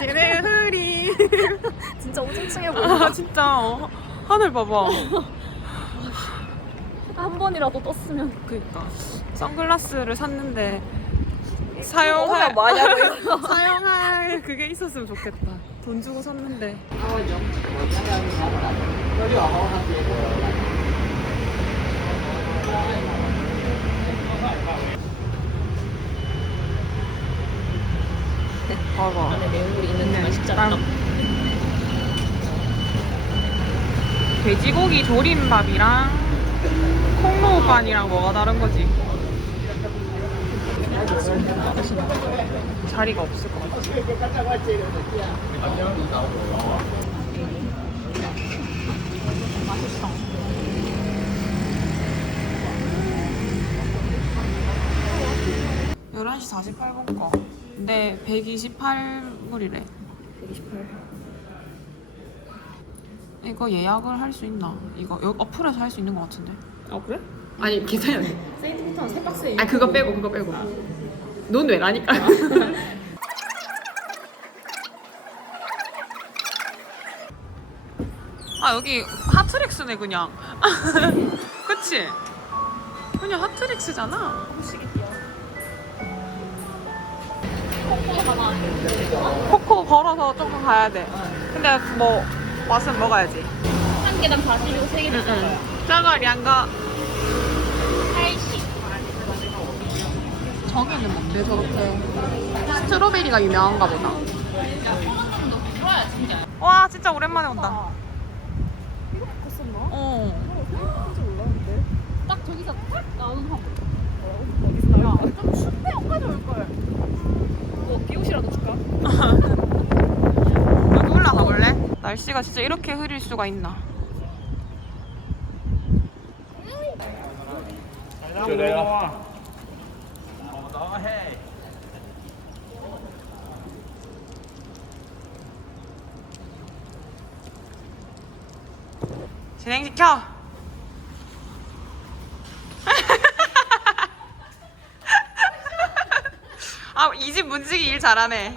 당신의 흐리. 진짜 우중충해 보인다. 아 진짜 어, 하늘 봐봐. 한 번이라도 떴으면. 그니까 선글라스를 샀는데 사용할. 사용할 그게 있었으면 좋겠다. 돈 주고 샀는데. 봐봐. 안에 내용물이 있는 네. 난- 않다. 돼지고기 조림밥이랑 콩로우반이랑 뭐가 다른 거지? 자리가 없을 것 같아. 맛있어. 열한 시 48분 거. 근데 128불이래. 128. 이거 예약을 할 수 있나? 이거 여- 어플에서 할 수 있는 것 같은데. 아 그래? 아니 계산이 세인트피터는 세 박스에. 아 그거 빼고 그거 빼고. 넌 왜 나니까? 아 여기 하트렉스네 그냥. 그치? 그냥 하트렉스잖아. 코코 걸어서 조금 가야 돼. 근데 뭐 맛은 먹어야지. 한 개당 40이고 세 개당 40. 짜가 량가 80. 저기는 뭔데 저렇게 스트로베리가 유명한가 보다. 와 진짜 오랜만에 온다. 이거 바꿨었나? 어. 진짜 몰랐는데. 딱 저기서 탁 나오는 화물. 어디서 나와? 좀 춥대 여기까지 올 걸. 뭐 비옷이라도 줄까? 여기 올라가 볼래? 날씨가 진짜 이렇게 흐릴 수가 있나? 진행시켜! 이 집 문지기 일 잘하네.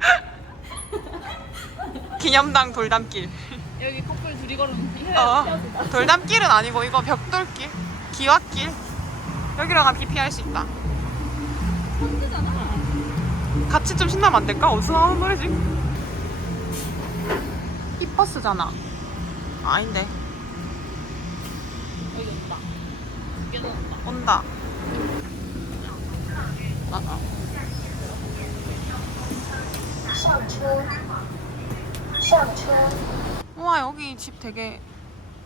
기념당 돌담길. 여기 커플 둘이 걸으면 어, 돌담길은 아니고 이거 벽돌길, 기와길. 여기로 가면 비 피할 수 있다. 혼자잖아. 같이 좀 신나면 안 될까? 어디서 나오는 노래지? 이버스잖아. 아닌데. 여기 온다. 온다. 나가. 우와 여기 집 되게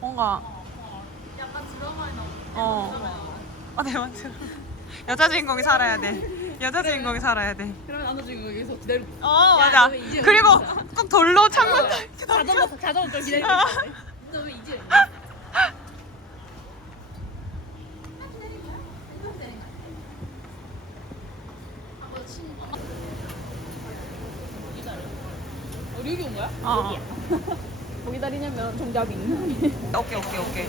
뭔가 약간 드라마에 나오는 어. 아, 네, 맞죠. 여자 주인공이 살아야 돼. 여자 주인공이 살아야 돼. 그러면 남자 주인공 여기서 기다리고 어 맞아 야, 그리고 꼭 돌로 창문 어. 자전거 자전거 기다려 어. 너왜 이제? 어. 뭐 기다리냐면 정답이. 오케이 오케이 오케이.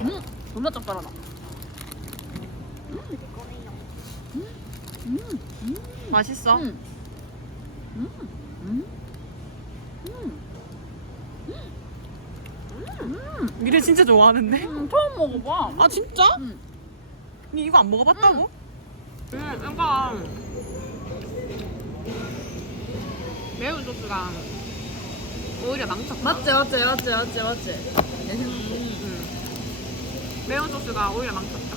음, 존나 짭짤하다. 맛있어. 음. 음, 음, 미래 진짜 좋아하는데? 음, 처음 먹어봐. 아 진짜? 음. 니 이거 안 먹어봤다고? 응, 이거 매운 소스가 오히려 망쳤다. 맞지, 맞지, 맞지, 맞지, 맞지. 내 생각. 응. 매운 소스가 오히려 망쳤다.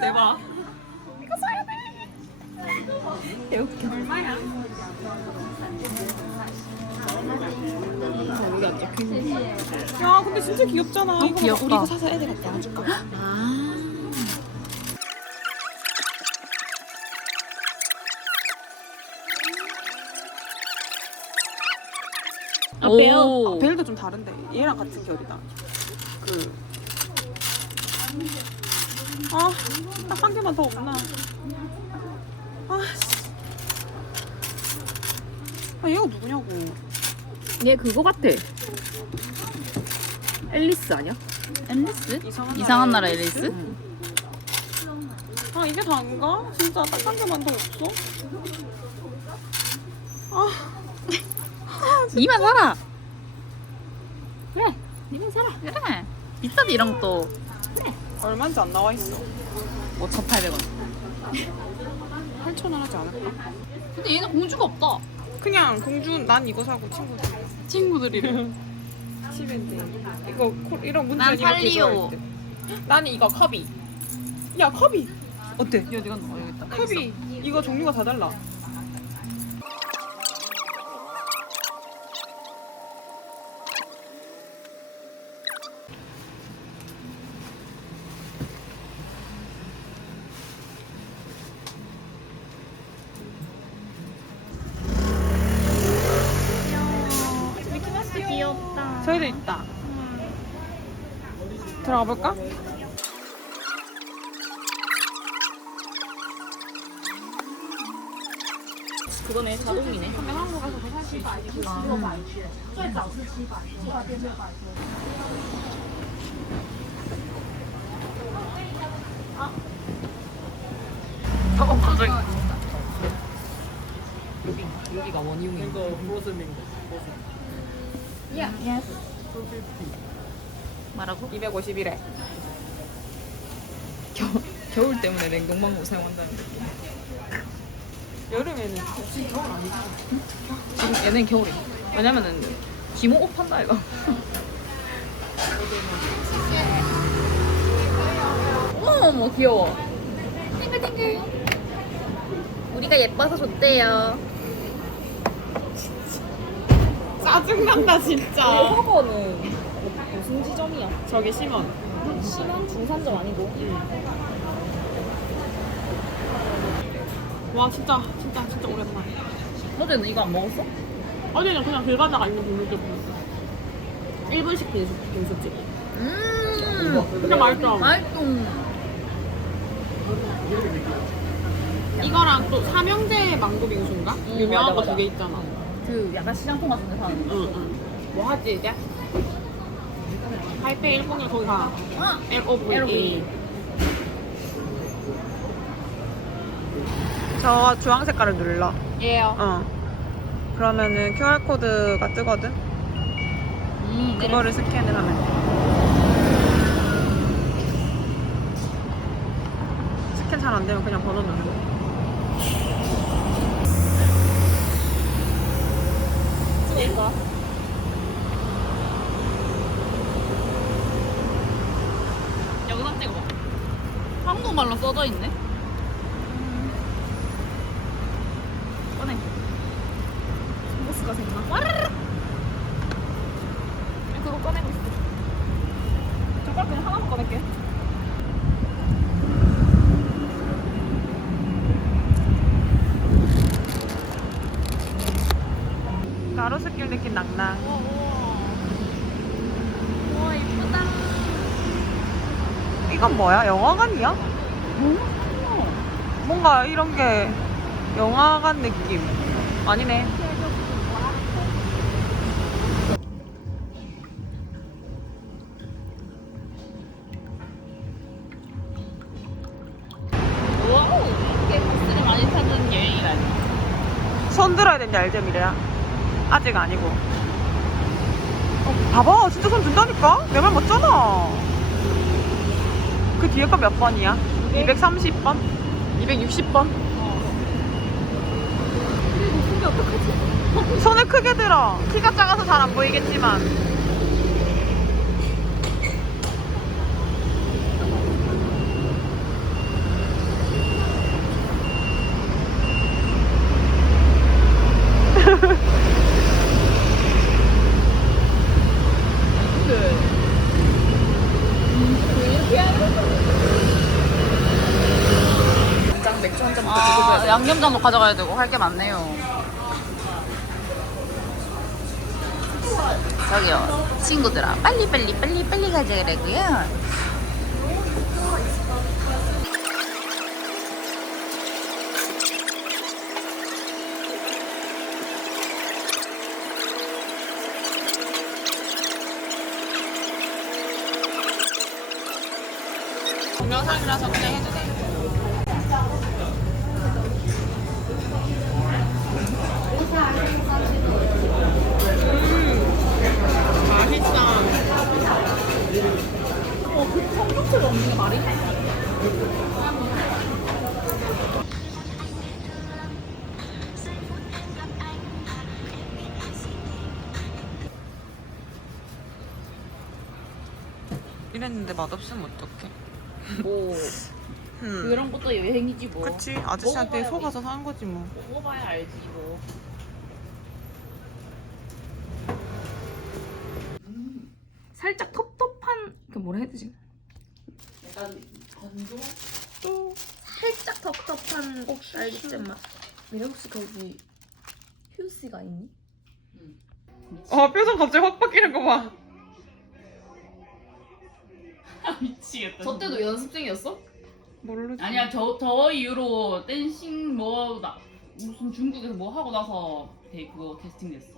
대박. 야 근데 진짜 귀엽잖아. 이거 귀엽다. 우리 이거 사서 애들 갖다 안아줄까? 아, 벨. 아, 벨도 좀 다른데 얘랑 같은 결이다. 그. 아, 딱 한 개만 더 없나? 아, 씨. 아, 얘가 누구냐고. 얘 그거 같아. 앨리스 아니야? 앨리스? 이상한, 이상한 나라 앨리스? 아, 이게 다인가? 진짜 딱 한 개만 더 없어? 아, 니만 살아. 그래. 니만 살아. 그래. 비싸지 이런 것도. 얼마인지 안 나와 있어. 5,800원. 8천 원 하지 않을까? 근데 얘는 공주가 없다. 그냥 공주 난 이거 사고 친구들. 친구들이래. 치밴드 이거 코- 이런 문제 난 때. 나는 이거 컵이 야 컵이 어때? 야, 어디 갔노? 어, 여기 있다. 컵이 이거 종류가 다 달라 있다 들어가 볼까? 그거네, 자동이네. 수 있어. 아. 잠깐 갑자기. 여기 여기가 프로즌 맹고. 야, 예스. 말하고? 251에 겨, 겨울 때문에 냉동망고 사용한다는 데 여름에는 혹시 겨울 아니잖아 지금 얘는 겨울이. 왜냐면은 기모 옷 판다 이거. 어머 귀여워. 팅글팅글. 우리가 예뻐서 좋대요. 짜증난다 진짜 학원은 무슨 지점이야? 저기 심원 심한 중산점 아니고. 와 진짜 진짜 진짜 오랜만에 너는 이거 안 먹었어? 어제는 그냥 길 가다가 있는 빙수집 일본식 빙수, 빙수집 음. 진짜 맛있어 맛있어. 이거랑 또 삼형제 망고 빙수인가? 응, 유명한 맞아, 거 맞아. 두개 있잖아. 그 약간 시장 통화순데 사는 거. 응, 응. 뭐 하지 이제? 타이페이 101 거기 가. 아. LOVE. LOVE. 저 주황 색깔을 눌러. 예요. 어. 그러면은 QR 코드가 뜨거든. 음, 그거를 스캔을 하면 돼. 스캔 잘 안 되면 그냥 번호 누르고. 찍을까? 영상 찍어봐. 한국말로 써져 있네. 꺼내. 스모스가 생나? 와르르. 그거 꺼내고 있어. 저거 그냥 하나만 꺼낼게. 가로수길 느낌 낭낭. 우와 이쁘다. 이건 뭐야? 영화관이야? 뭔가 이런 게 영화관 느낌. 아니네. 와우 이렇게 버스를 많이 타는 여행이라니. 손 들어야 되는지 알죠, 미래야? 아직 아니고. 어, 봐봐, 진짜 손 든다니까? 내 말 맞잖아. 그 뒤에 거 몇 번이야? 230번? 260번? 손을 크게 들어. 키가 작아서 잘 안 보이겠지만. 양념장도 가져가야 되고 할 게 많네요. 저기요, 친구들아. 빨리 빨리 빨리 빨리 가져가라고요. 동영상이라서 그냥 이랬는데 맛없으면 어떡해. 뭐 음. 그런 것도 여행이지 뭐. 그치 아저씨한테 먹어봐야 속아서 사는 거지 뭐. 먹어봐야 알지 뭐. 살짝 텁텁한 그 뭐라 해야 되지? 약간 건조? 또 살짝 텁텁한 딸기잼 맛. 미래 혹시 거기 휴스가 있니? 아 표정 갑자기 확 바뀌는 거 봐. 미치겠다. 저 때도 연습생이었어? 모르지. 아니야 저, 저 이후로 댄싱 뭐 나, 무슨 중국에서 뭐 하고 나서 대 그거 캐스팅 됐어.